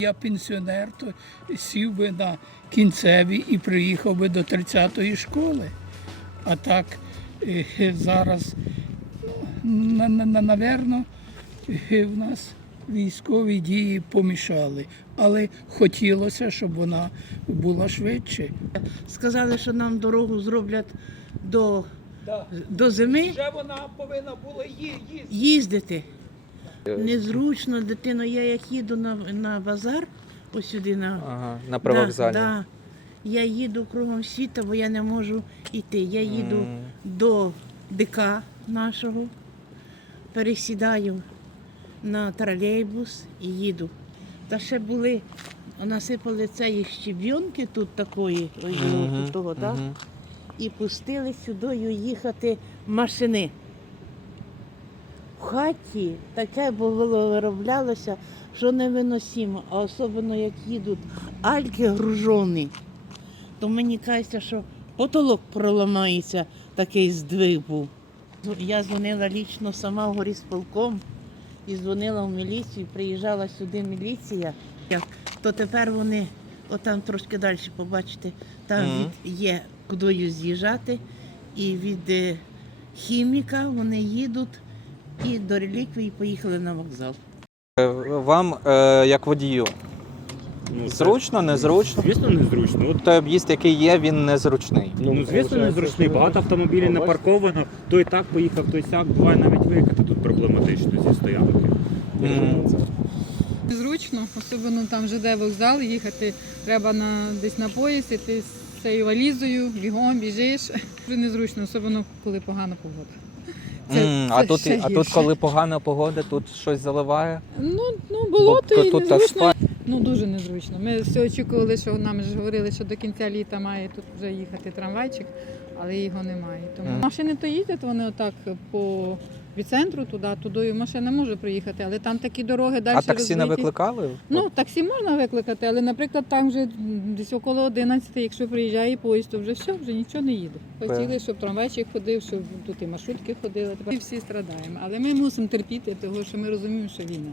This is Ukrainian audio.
Я пенсіонер, то сів би на кінцеві і приїхав би до 30-ї школи. А так е, зараз, на, на, на, наверно, е, в нас військові дії помішали. Але хотілося, щоб вона була швидше. Сказали, що нам дорогу зроблять до, до зими Вже вона повинна була їздити. їздити. Незручно, дитино, я як їду на, на базар, ось сюди на, Ага, на привокзалі. Да, да. Я їду кругом світу, бо я не можу йти. Я їду М. до ДК нашого, пересідаю на тролейбус і їду. Та ще були, насипали цієї щебінки тут такої, ось Мгм, тут того, так? мгм. і пустили сюди їхати машини. Хаті таке було вироблялося, що невиносимо, а особливо як їдуть альки гружоні, то мені кажеться, що потолок проламається, такий здвиг був. Я дзвонила лічно сама в горісполком і дзвонила в міліцію, приїжджала сюди міліція. То тепер вони, отам трошки далі побачите, там Мгм. від, є кудою з'їжджати, і від е, хіміка вони їдуть і до реліквії поїхали на вокзал. Е, Вам, е, як водію, Ну, це- зручно, незручно? Звісно, незручно. От, Той об'їзд, який є, він незручний. ну, звісно, незручний. Багато автомобілів напарковано. Той так поїхав, той сяк. Буває навіть виїхати тут проблематично зі стоянки. Мгм. Зручно, особливо там ЖД вокзал, їхати треба на, десь на поїзд, і ти з цією валізою, бігом, біжиш. Дуже незручно, особливо коли погана погода. М, а, це тут, ще а тут, гірше. коли погана погода, тут щось заливає. Ну, ну було то і тут незручно. асфальт. Ну дуже незручно. Ми все очікували, що нам ж говорили, що до кінця літа має тут вже їхати трамвайчик, але його немає. Тому Мгм. машини то їздять, вони отак по від центру туди, туди машина може проїхати, але там такі дороги далі. А таксі не викликали? Ну, таксі можна викликати, але, наприклад, там вже десь около 11, якщо приїжджає поїзд, то вже все, вже нічого не їде. Хотіли, щоб трамвайчик ходив, щоб тут і маршрутки ходили. Тепер всі страдаємо. Але ми мусимо терпіти, тому що ми розуміємо, що війна.